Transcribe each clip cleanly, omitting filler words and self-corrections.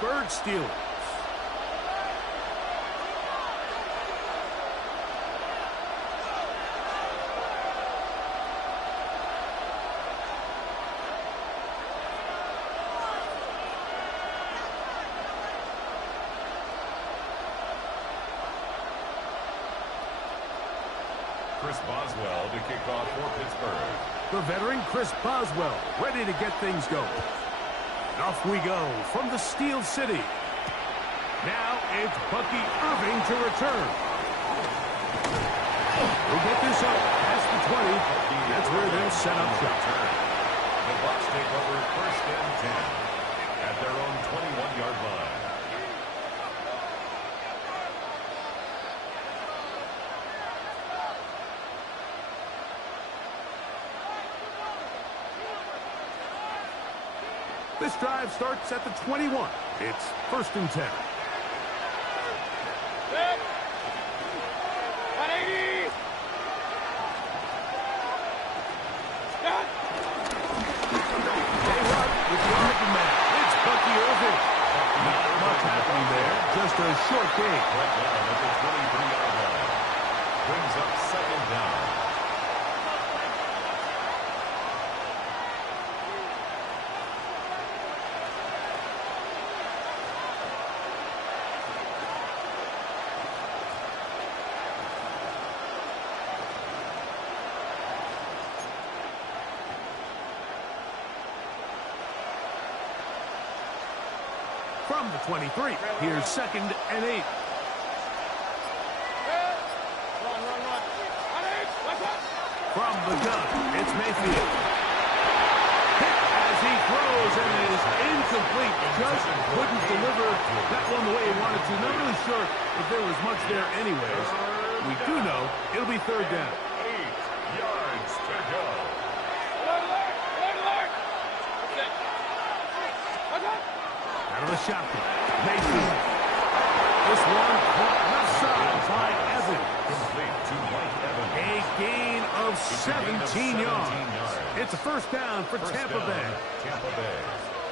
Pittsburgh Steelers. Chris Boswell to kick off for Pittsburgh. The veteran Chris Boswell ready to get things going. Off we go from the Steel City. Now it's Bucky Irving to return. We'll get this up past the 20. That's where they'll set up shop. The Bucs take over first and 10 at their own 21-yard line. This drive starts at the 21. It's first and 10. 180. They run with the Arkin man. It's Bucky Irving. Not much happening there. Just a short gain. Right down at the 23-yard line. Brings up second down. From the 23, here's second and 8. From the gun, it's Mayfield. Hit as he throws and it is incomplete. Just couldn't deliver that one the way he wanted to. Not really sure if there was much there anyways. We do know it'll be third down. 8 yards to go. Out of the shotgun, Mayfield. This one caught left side by Evans. Complete to Mike Evans. A gain of 17 yards. It's a first down for Tampa Bay. Tampa Bay.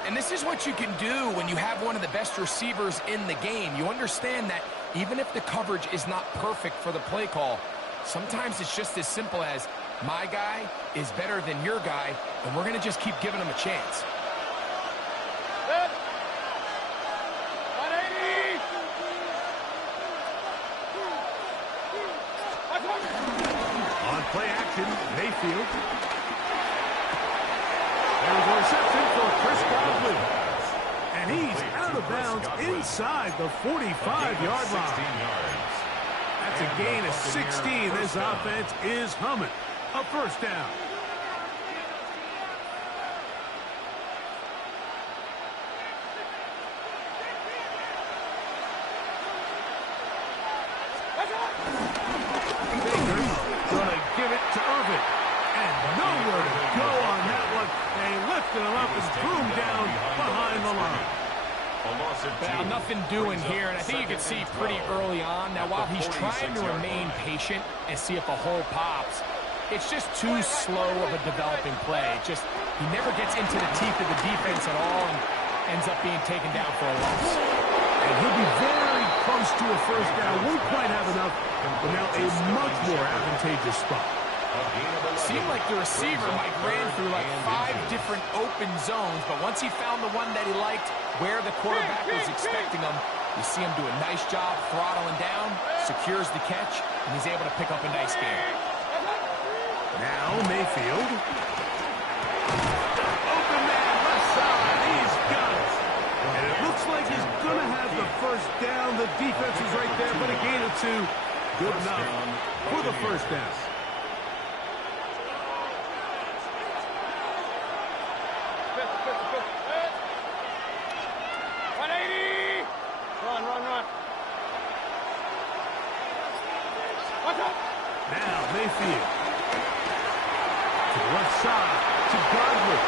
And this is what you can do when you have one of the best receivers in the game. You understand that even if the coverage is not perfect for the play call, sometimes it's just as simple as my guy is better than your guy, and we're going to just keep giving him a chance. On play action, Mayfield. There's a reception for Chris Godwin. And he's out of bounds inside the 45-yard line. That's a gain of 16. This offense is humming. A first down. Gonna give it to Irving. And nowhere to go on that one. They lifted him up and threw him down behind the line. Well, nothing doing here, and I think you can see pretty early on. Now, while he's trying to remain patient and see if a hole pops, it's just too slow of a developing play. He never gets into the teeth of the defense at all and ends up being taken down for a loss. And he'll be very close to a first down. Won't quite have enough, but now a much more advantageous spot. Seemed like the receiver might ran through like 5 different open zones, but once he found the one that he liked, where the quarterback was expecting him, you see him do a nice job throttling down, secures the catch, and he's able to pick up a nice gain. Now Mayfield. Open man, left side. He's got it. And it looks like he's going to have the first down. The defense is right there, but a gain of 2. Good enough for the first down. Now Mayfield to the left side to Godwin.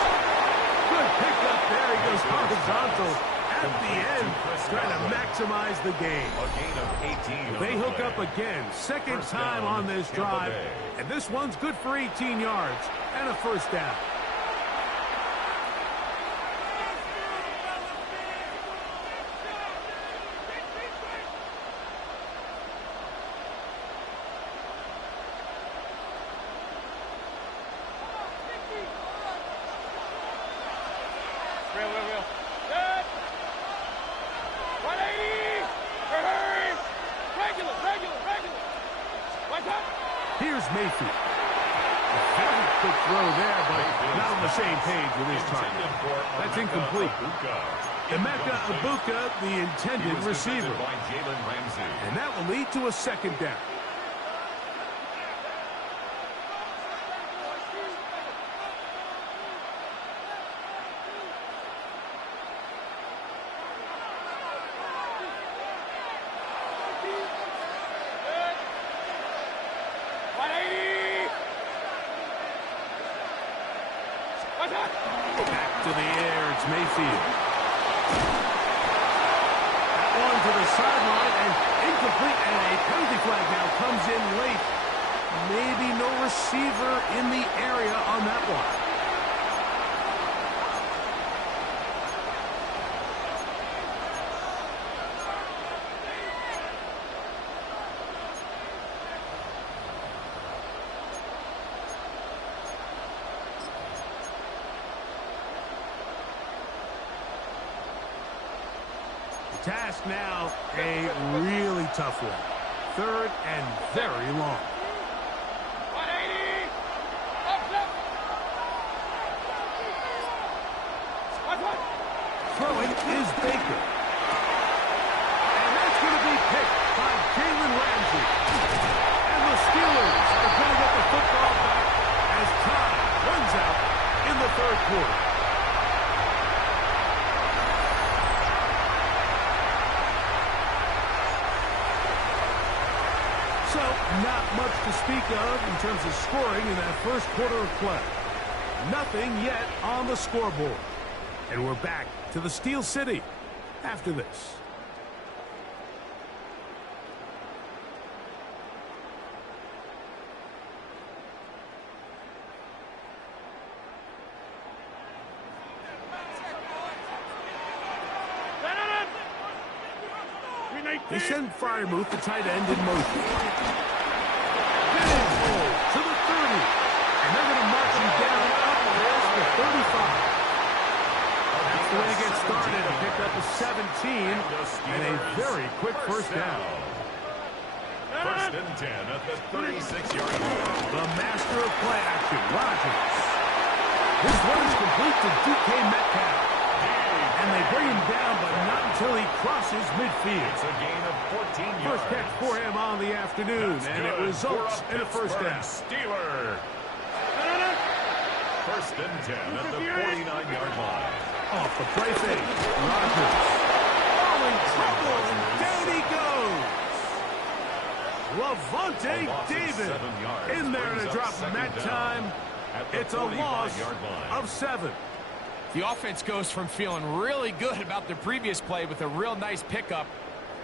Good pickup there. He goes horizontal at the end, trying to maximize the game. A gain of 18. They hook up again, second time on this drive, and this one's good for 18 yards and a first down. here's Mayfield. A very quick throw there, but not on the same page with his target. That's incomplete. Emeka Ibuka, the intended receiver. And that will lead to a second down. Back to the air, it's Mayfield. That one to the sideline and incomplete, and a penalty flag now comes in late. Maybe no receiver in the area on that one. Task now, a really tough one. Third and very long. 180. Throwing is Baker. And that's going to be picked by Jalen Ramsey. And the Steelers are going to get the football back as time runs out in the third quarter. So, not much to speak of in terms of scoring in that first quarter of play. Nothing yet on the scoreboard. And we're back to the Steel City after this. They send Freiermuth, the tight end, in motion. Big hole to the 30. And they're going to march him down up past the 35. That's the way to get started. A pickup of 17 and a very quick first down. First and 10 at the 36-yard line. The master of play action, Rodgers. His run is complete to DK Metcalf. And they bring him down, but not until he crosses midfield. It's a gain of 14 yards. First catch for him on the afternoon, and it results in a first down. Steeler. First and 10 at the 49-yard line. Off the play fake, Rodgers. All in trouble, and down he goes. Lavonte David in there to drop him that time. It's a loss of 7. The offense goes from feeling really good about the previous play with a real nice pickup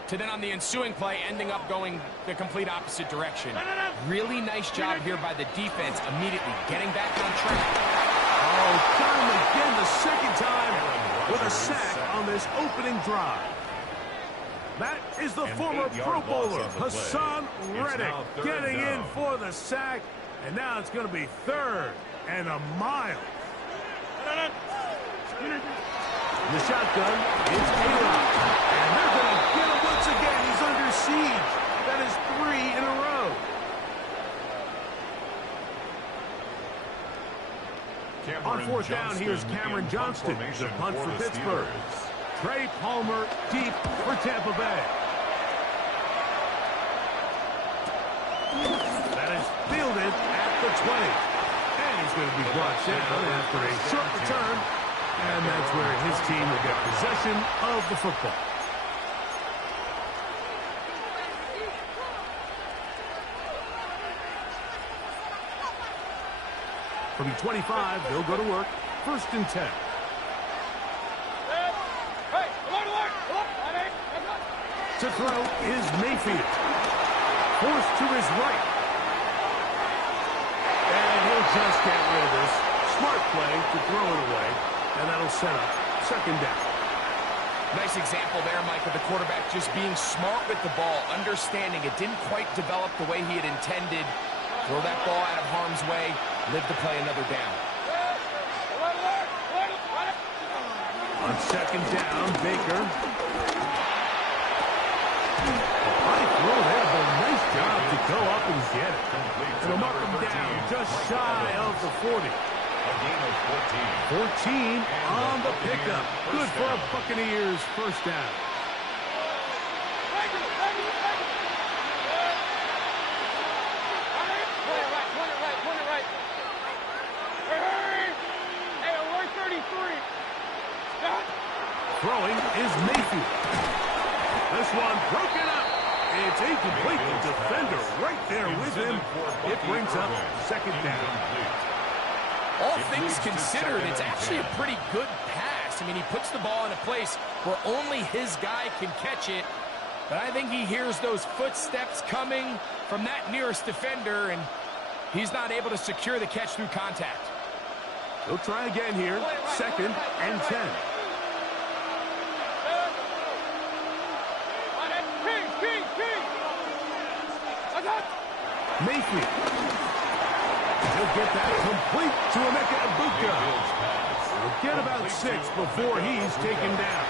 to then on the ensuing play ending up going the complete opposite direction. Really nice job here by the defense immediately getting back on track. Oh, got him again the second time with a sack on this opening drive. That is the former Pro Bowler, Hassan Reddick, getting in for the sack. And now it's going to be third and a mile. The shotgun is A-Rod. And they're going to get him once again. He's under siege. That is 3 in a row. On fourth down, here's Cameron Johnston, the punt for Pittsburgh. Trey Palmer deep for Tampa Bay. That is fielded at the 20. And he's going to be brought down after a short return. And that's where his team will get possession of the football. From 25, they'll go to work. First and 10. To throw is Mayfield. Forced to his right. And he'll just get rid of this. Smart play to throw it away. And that'll set up second down. Nice example there, Mike, of the quarterback just being smart with the ball, understanding it didn't quite develop the way he had intended. Throw that ball out of harm's way, live to play another down. On second down, Baker. High throw there, but nice job to go up and get it. And they'll mark him down just shy of the 40. A gain of 14 on the pickup. Good for a Buccaneers first down. Throwing is Mayfield. This one broken up. It's incomplete. The defender right there with him. It brings up second down. All things considered, it's actually a pretty good pass. I mean, he puts the ball in a place where only his guy can catch it. But I think he hears those footsteps coming from that nearest defender, and he's not able to secure the catch through contact. He'll try again here. Second and 10. Mayfield. He'll get that complete to Emeka Egbuka. He'll get about 6 before he's taken down.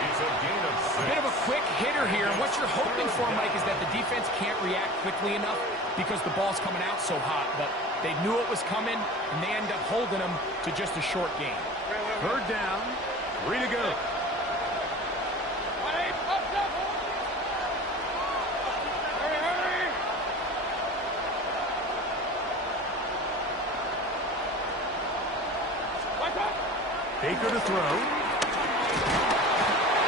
A bit of a quick hitter here. What you're hoping for, Mike, is that the defense can't react quickly enough because the ball's coming out so hot. But they knew it was coming, and they end up holding them to just a short gain. Third down, 3 to go. Baker to throw.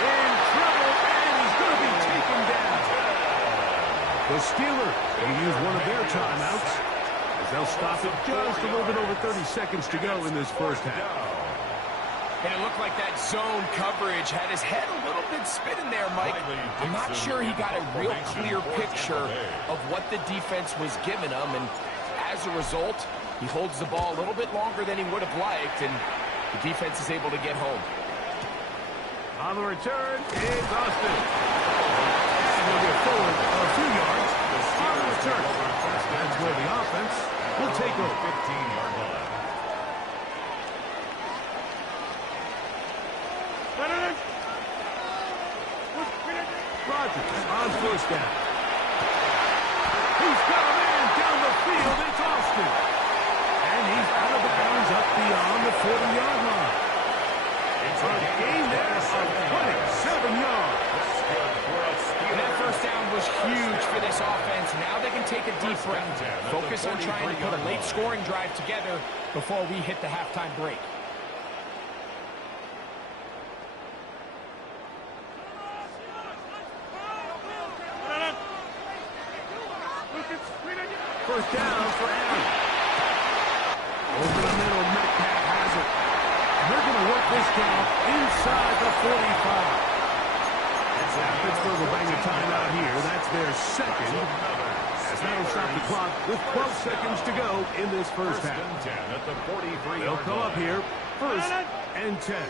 In trouble, and he's going to be taken down. The Steelers will use one of their timeouts as they'll stop it just a little bit over 30 seconds to go in this first half. And it looked like that zone coverage had his head a little bit spinning there, Mike. I'm not sure he got a real clear picture of what the defense was giving him, and as a result, he holds the ball a little bit longer than he would have liked, and the defense is able to get home. On the return, it's Austin. And he'll get forward a few yards on the return. That's where the offense will take over. 15-yard line. Rodgers on first down. He's got a man down the field. It's Austin. And he's out of bounds up beyond the 40-yard line. It's a gain there of 27 yards. And that first down was huge for this offense. Now they can take a deep breath, focus on trying to put a late scoring drive together before we hit the halftime break. First down for Allen. Over the middle, Metcalf has it. They're going to work this down inside the 45. Now Pittsburgh will bang a timeout here. That's their second. As that'll stop the clock with 12 seconds to go in this first half. At the 43. They'll come up here, first and 10.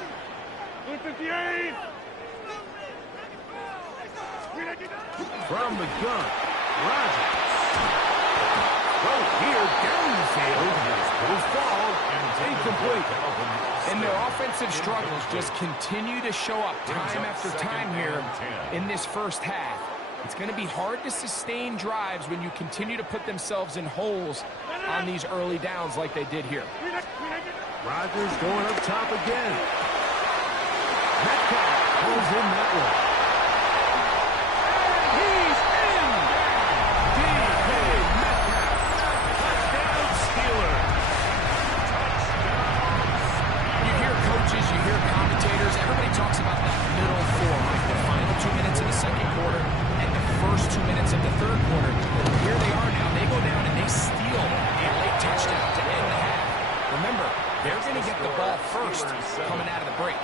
From the gun, Rodgers. Well, here, downfield, will fall, incomplete. And their offensive struggles just continue to show up time after time here in this first half. It's going to be hard to sustain drives when you continue to put themselves in holes on these early downs like they did here. Rodgers going up top again. Metcalf pulls in that one. Everybody talks about that middle four, like the final 2 minutes of the second quarter and the first 2 minutes of the third quarter. Here they are now. They go down and they steal a late touchdown to end the half. Remember, they're going to get the ball first coming out of the break.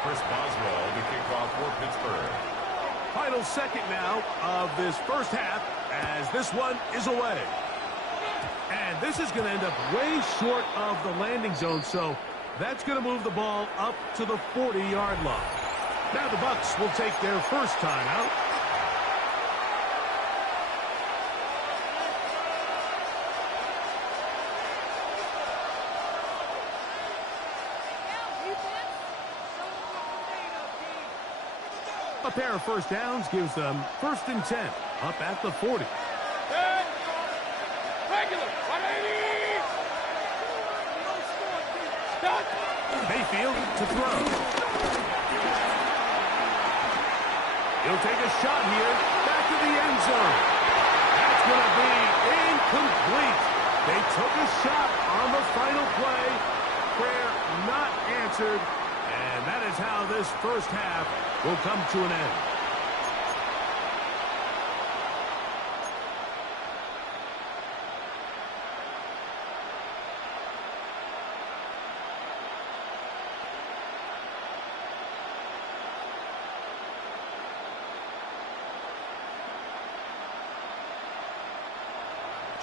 Chris Boswell to kick off for Pittsburgh. Final second now of this first half as this one is away. And this is going to end up way short of the landing zone, so that's going to move the ball up to the 40-yard line. Now the Bucs will take their first timeout. A pair of first downs gives them 1st and 10, up at the 40. Mayfield to throw. He'll take a shot here, back to the end zone. That's going to be incomplete. They took a shot on the final play. Prayer not answered. And that is how this first half will come to an end.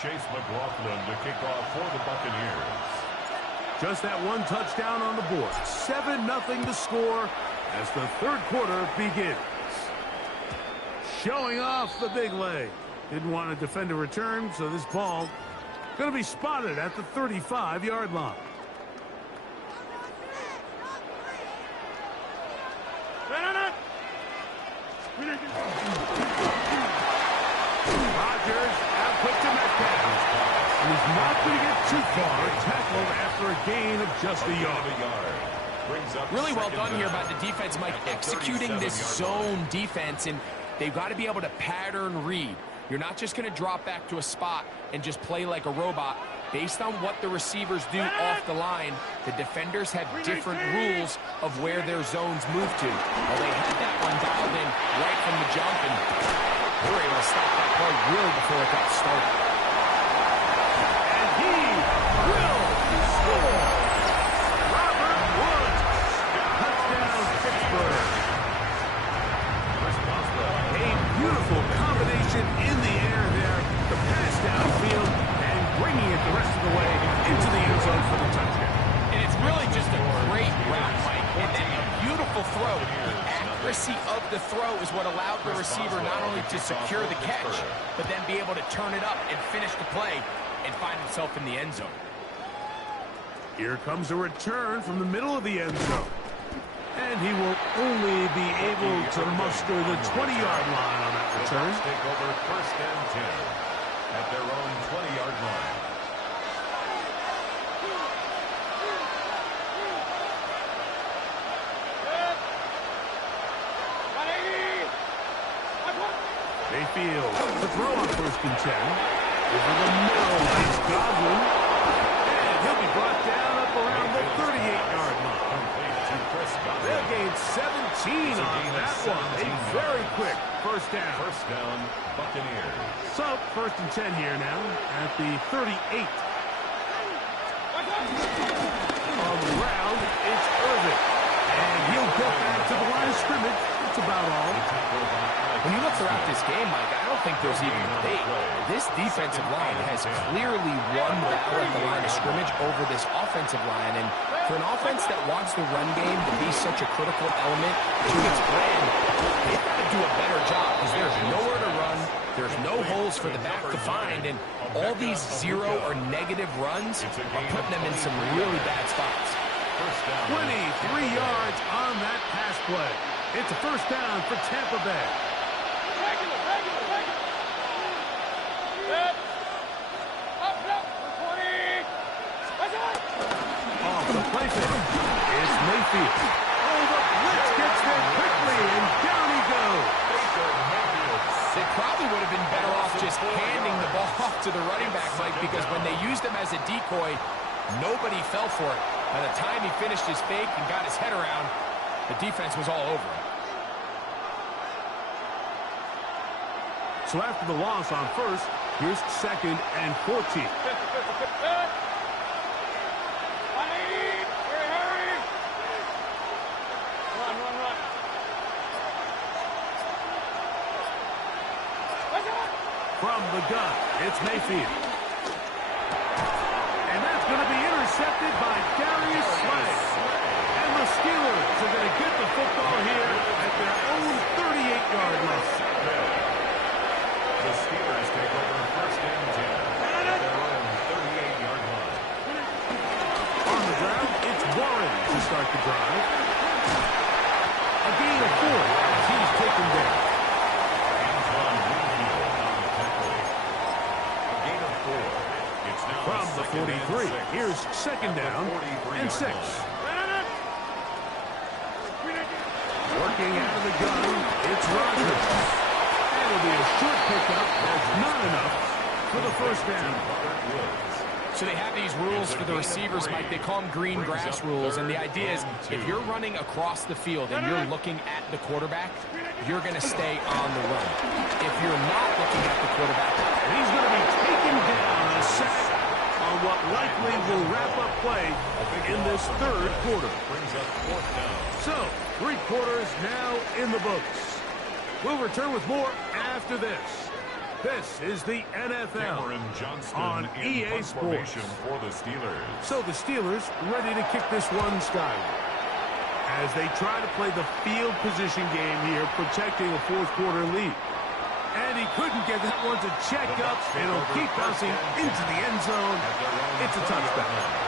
Chase McLaughlin to kick off for the Buccaneers. Just that one touchdown on the board. 7-0 to score as the third quarter begins. Showing off the big leg. Didn't want to defend a return, so this ball going to be spotted at the 35-yard line. Rodgers out quick to Metcalf. He's not going to get too far. Tackled after a gain of just a yard. Really well done here by the defense, Mike, executing this zone defense, and they've got to be able to pattern read. You're not just going to drop back to a spot and just play like a robot. Based on what the receivers do off the line, the defenders have different rules of where their zones move to. Well, they had that one dialed in right from the jump, and they were able to stop that play really before it got started. And he will score. Robert Woods. Touchdown, Pittsburgh. A beautiful combination in the air there. The pass downfield and bringing it the rest of the way into the end zone for the touchdown. And it's really just a great route, Mike, and then a beautiful throw. The accuracy of the throw is what allowed the receiver not only to secure the catch, but then be able to turn it up and finish the play and find himself in the end zone. Here comes a return from the middle of the end zone. And he will only be able to muster the 20-yard line on that return. Take over 1st and 10 at their own 20-yard line. Mayfield to throw on 1st and 10. Over the middle, it's Godwin. And he'll be brought down up around the 38-yard line. They'll gain 17 on that one. A very quick first down. First down, Buccaneers. So, 1st and 10 here now at the 38. On the ground, it's Irvin. And he'll get back to the line of scrimmage. That's about all. When you look throughout this game, Mike, I don't think there's even a debate. This defensive line has clearly won the battle at the line of scrimmage over this offensive line. And for an offense that wants the run game to be such a critical element to its brand, they've got to do a better job because there's nowhere to run. There's no holes for the back to find. And all these zero or negative runs are putting them in some really bad spots. 23 yards on that pass play. It's a first down for Tampa Bay. Off the play fake. It's Mayfield. Oh, the blitz gets there quickly, and down he goes. They probably would have been better off just handing the ball off to the running back, Mike, because when they used him as a decoy, nobody fell for it. By the time he finished his fake and got his head around, the defense was all over him. So after the loss on 1st, here's 2nd and 14. From the gun, it's Mayfield. And that's going to be intercepted by Darius Slay. And the Steelers are going to get the football here at their own 38-yard line. The Steelers take over 1st and 10 at their own 38-yard line. On the ground, it's Warren to start the drive. A gain of 4 as he's taken down. From the 43, here's second down and 6. Working out of the gun, it's Rogers. It'll be a short pickup. That's not enough for the first down. So they have these rules for the receivers, Mike. They call them green grass rules. And the idea is if you're running across the field and you're looking at the quarterback, you're going to stay on the run. If you're not looking at the quarterback, he's going to be taken down. A sack on what likely will wrap up play in this third quarter. So, 3 quarters now in the books. We'll return with more after this. This is the NFL on EA Sports. For the Steelers. So the Steelers ready to kick this one skyward as they try to play the field position game here, protecting a fourth quarter lead. And he couldn't get that one to check up, and it'll keep bouncing into the end zone. It's a touchdown.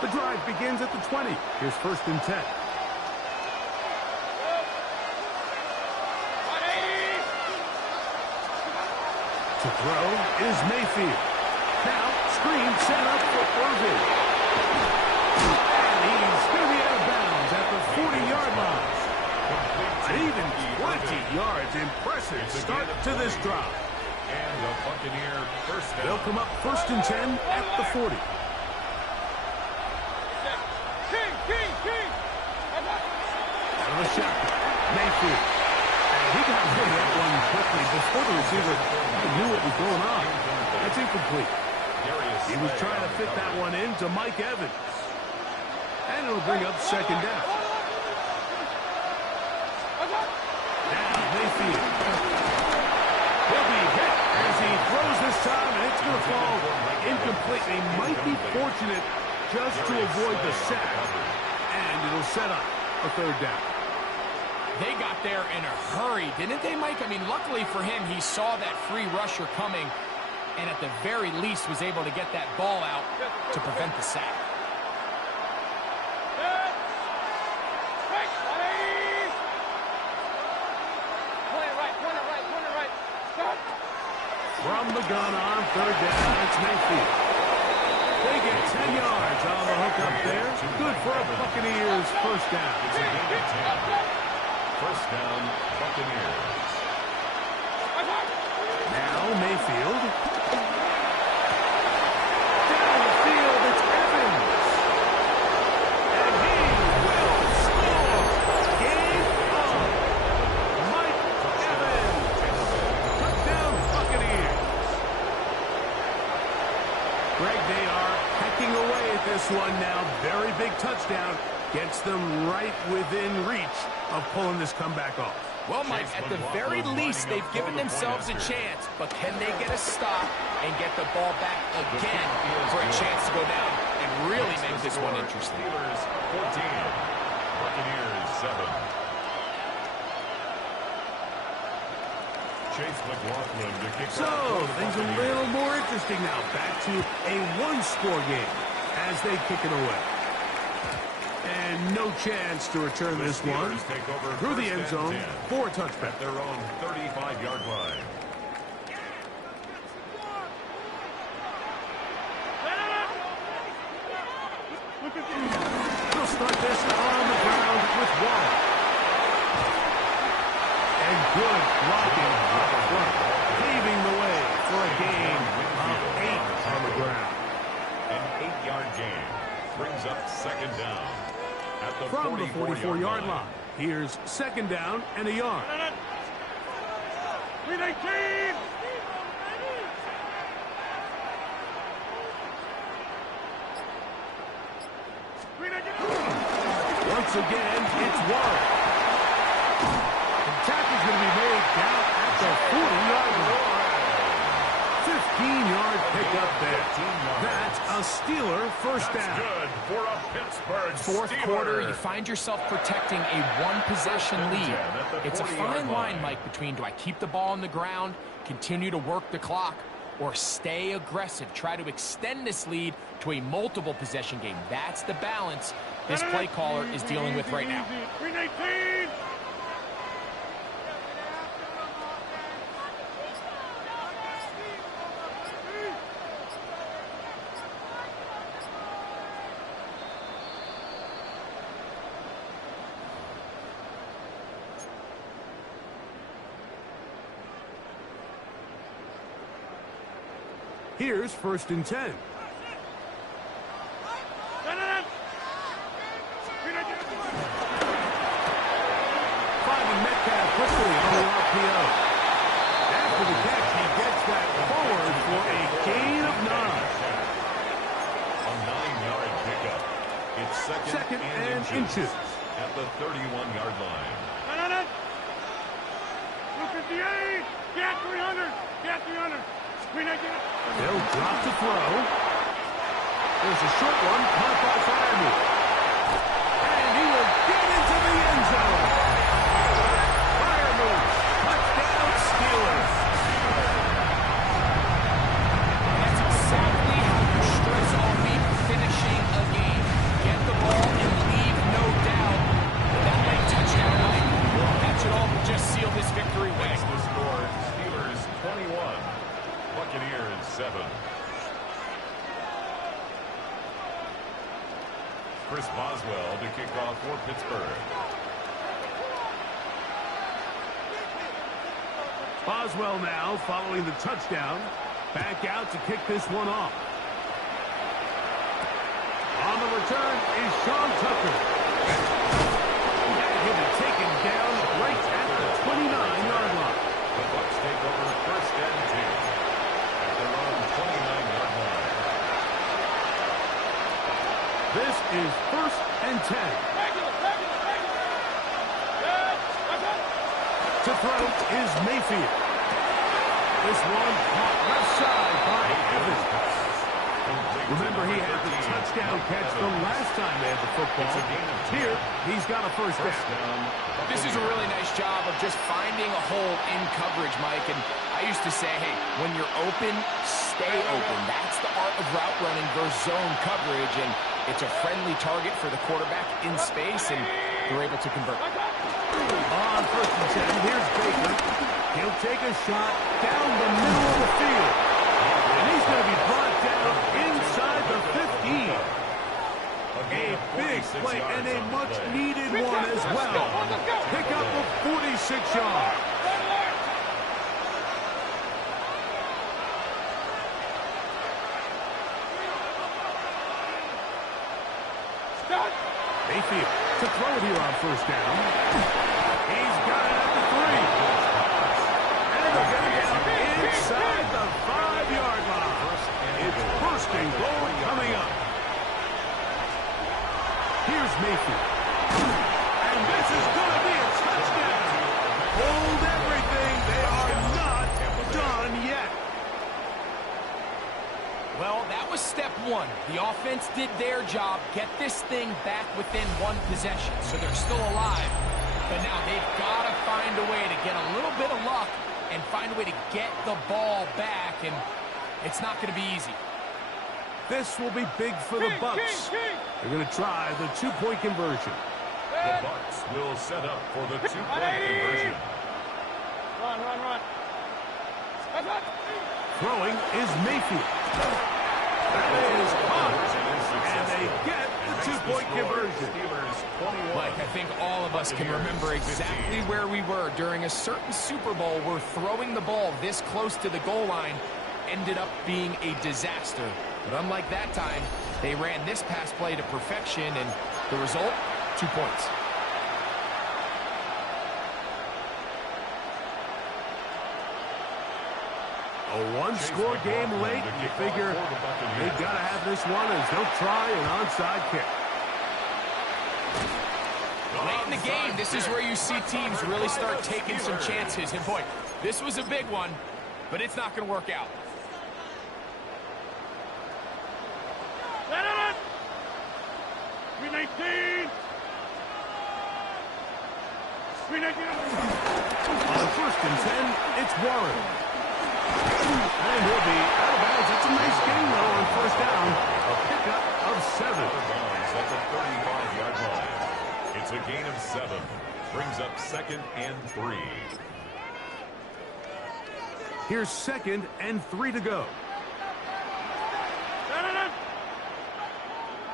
The drive begins at the 20. Here's first and 10. To throw is Mayfield. Now, screen set up for Irving. And he's going to be out of bounds at the 40-yard line. An even 20 yards. Impressive start to this drive. And the Buccaneer first down. They'll come up first and 10 at the 40. Out of the shotgun, Mayfield. And he got rid of that one quickly before the receiver knew what was going on. That's incomplete. He was trying to fit that one in to Mike Evans. And it'll bring up second down. Now Mayfield. He'll be hit as he throws this time, and it's going to fall incomplete. They might be fortunate just to avoid the sack. And it'll set up a third down. they got there in a hurry, didn't they, Mike? I mean, luckily for him, he saw that free rusher coming and at the very least was able to get that ball out to prevent the sack. From the gun on third down, it's Mayfield. They get 10 yards on the hook up there. Good for a Buccaneers first down. First down, Buccaneers. Now Mayfield. Down the field, it's Evans. And he will score. Game on. Mike Evans. Touchdown Buccaneers. Greg, they are hacking away at this one now. Very big touchdown. Gets them right within reach of pulling this comeback off. Well, Mike, at the very least, they've given themselves a chance. But can they get a stop and get the ball back again for a chance to go down and really make this one interesting? Steelers 14, Buccaneers 7. Chase McLaughlin to kick So, off. things a little more interesting now. Back to a one-score game as they kick it away. And no chance to return this one through the end zone for a touchback. At their own 35-yard line. They'll start this on the ground with Waller. And good blocking up front, paving the way for a gain of 8 on the ground. An 8-yard gain brings up second down. At the From the 44-yard line, here's second down and a yard. Once again, it's Warren. The tackle's going to be made down at the 40-yard line. 15-yard pickup there. That's a Steeler first down. Good for a Pittsburgh Fourth Steeler. quarter, you find yourself protecting a one-possession lead. It's a fine line, Mike, between do I keep the ball on the ground, continue to work the clock, or stay aggressive. Try to extend this lead to a multiple possession game. That's the balance this play caller is dealing with right now. 319. Here's 1st and 10. Finding Metcalf quickly on the RPO. After the catch, he gets that forward for a gain of 9. A 9-yard pickup. It's second and inches at the 31-yard line. 258. Get 300. Get 300. They'll drop to throw. There's a short one caught by Fireman. And he will get into the end zone. Fireman, touchdown Steelers. That's exactly how you stress all week finishing a game. Get the ball and leave no doubt. That late touchdown, that should all just seal this victory way. That's the score. Steelers 21. Buccaneers 7. Chris Boswell to kick off for Pittsburgh. Boswell now following the touchdown. Back out to kick this one off. On the return is Sean Tucker. And he'll be taken down right at the 29-yard line. The Bucs take over 1st and 10 at their own 29-yard line. This is 1st and 10. To throw is Mayfield. This one caught left side by Evans. Remember, he had the touchdown catch the last time they had the football. Here, he's got a 1st down. This is a really nice job of just finding a hole in coverage, Mike. And I used to say, hey, when you're open, stay open. That's the art of route running versus zone coverage. And it's a friendly target for the quarterback in space, and they're able to convert. On 1st and 10, here's Baker. He'll take a shot down the middle of the field. And he's going to be brought down inside the 15. A big play and a much-needed one as well. Pick up a 46-yard. Mayfield to throw it here on 1st down. He's got it at the 3. And they're going to get him inside the 5-yard line. It's 1st and goal coming up. Here's Mayfield. And this is going to be a touchdown. Hold everything. They are not done yet. Well, that was step 1. The offense did their job, get this thing back within 1 possession, so they're still alive. But now they've got to find a way to get a little bit of luck and find a way to get the ball back, and it's not going to be easy. This will be big for the Bucs. They're going to try the 2-point conversion. The Bucs will set up for the 2-point conversion. Run. Throwing is Mayfield. That is caught. And they get the 2-point conversion. Mike, I think all of us can remember exactly where we were during a certain Super Bowl where throwing the ball this close to the goal line ended up being a disaster. But unlike that time, they ran this pass play to perfection, and the result, 2 points. A 1-score game late. You figure they've got to have this one as they'll try an onside kick. Late in the game, this is where you see teams really start taking some chances. And boy, this was a big one, but it's not going to work out. Let it! 319! 319! On 1st and 10, it's Warren. And he'll be Brings up 2nd and 3. Here's 2nd and 3 to go.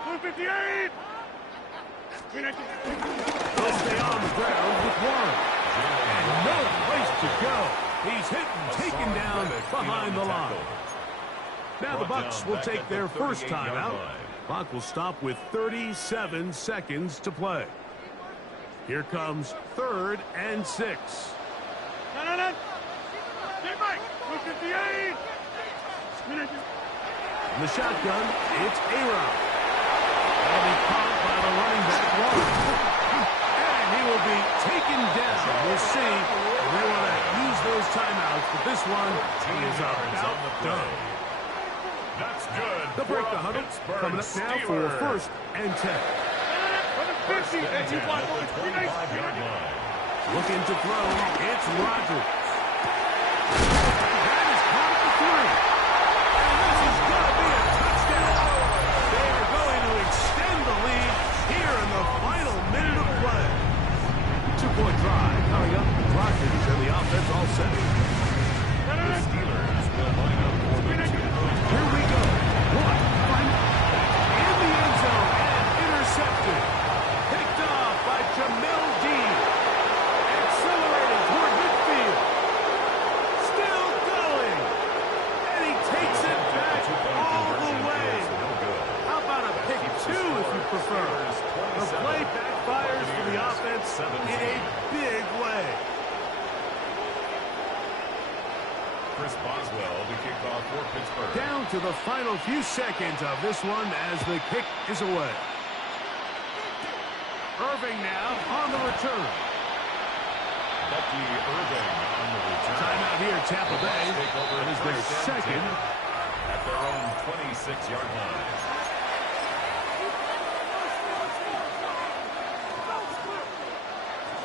258. They'll stay on the ground with one. And no place to go. He's hit and taken down behind the line. Now the Bucks will take their first timeout. Clock will stop with 37 seconds to play. Here comes 3rd and 6. Get back. 258. In the shotgun, it's A-Rod. That'll be caught by the running back, Warren. And he will be taken down. We'll see. They want to use those timeouts, but this one is about done. That's good. They'll break the huddle. Coming up now for 1st and 10. 50. And you want over 25-yard line. Looking to throw. It's Rodgers. That is caught at the 3. And this is going to be a touchdown. They are going to extend the lead here in the final minute of play. 2-point drive coming up. Rodgers and the offense all set. The Steelers will line up for the 2-point. Here we go. One. In the end zone and intercepted. Picked off by Jamel Dean. Accelerating toward midfield. Still going. And he takes it back all the way. How about a pick 2 if you prefer? The play backfires for the offense in a big way. Chris Boswell to kick off for Pittsburgh. Down to the final few seconds of this one as the kick is away. Irving now on the return. Bucky Irving on the return. Timeout here, Tampa Bay. That is their second. At their own 26-yard line.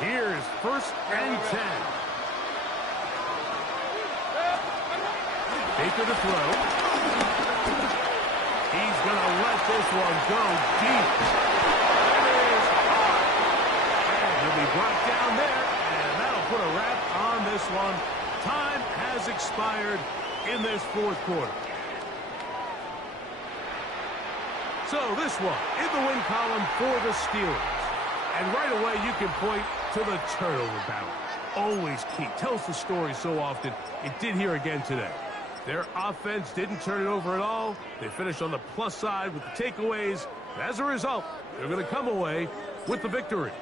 Here's 1st and 10. Baker to throw. He's going to let this one go deep. It is hard. And he'll be brought down there, and that'll put a wrap on this one. Time has expired in this 4th quarter. So this one in the win column for the Steelers. And right away you can point to the turnover battle. Always key. Tells the story so often. It did here again today. Their offense didn't turn it over at all. They finished on the plus side with the takeaways. As a result, they're going to come away with the victory.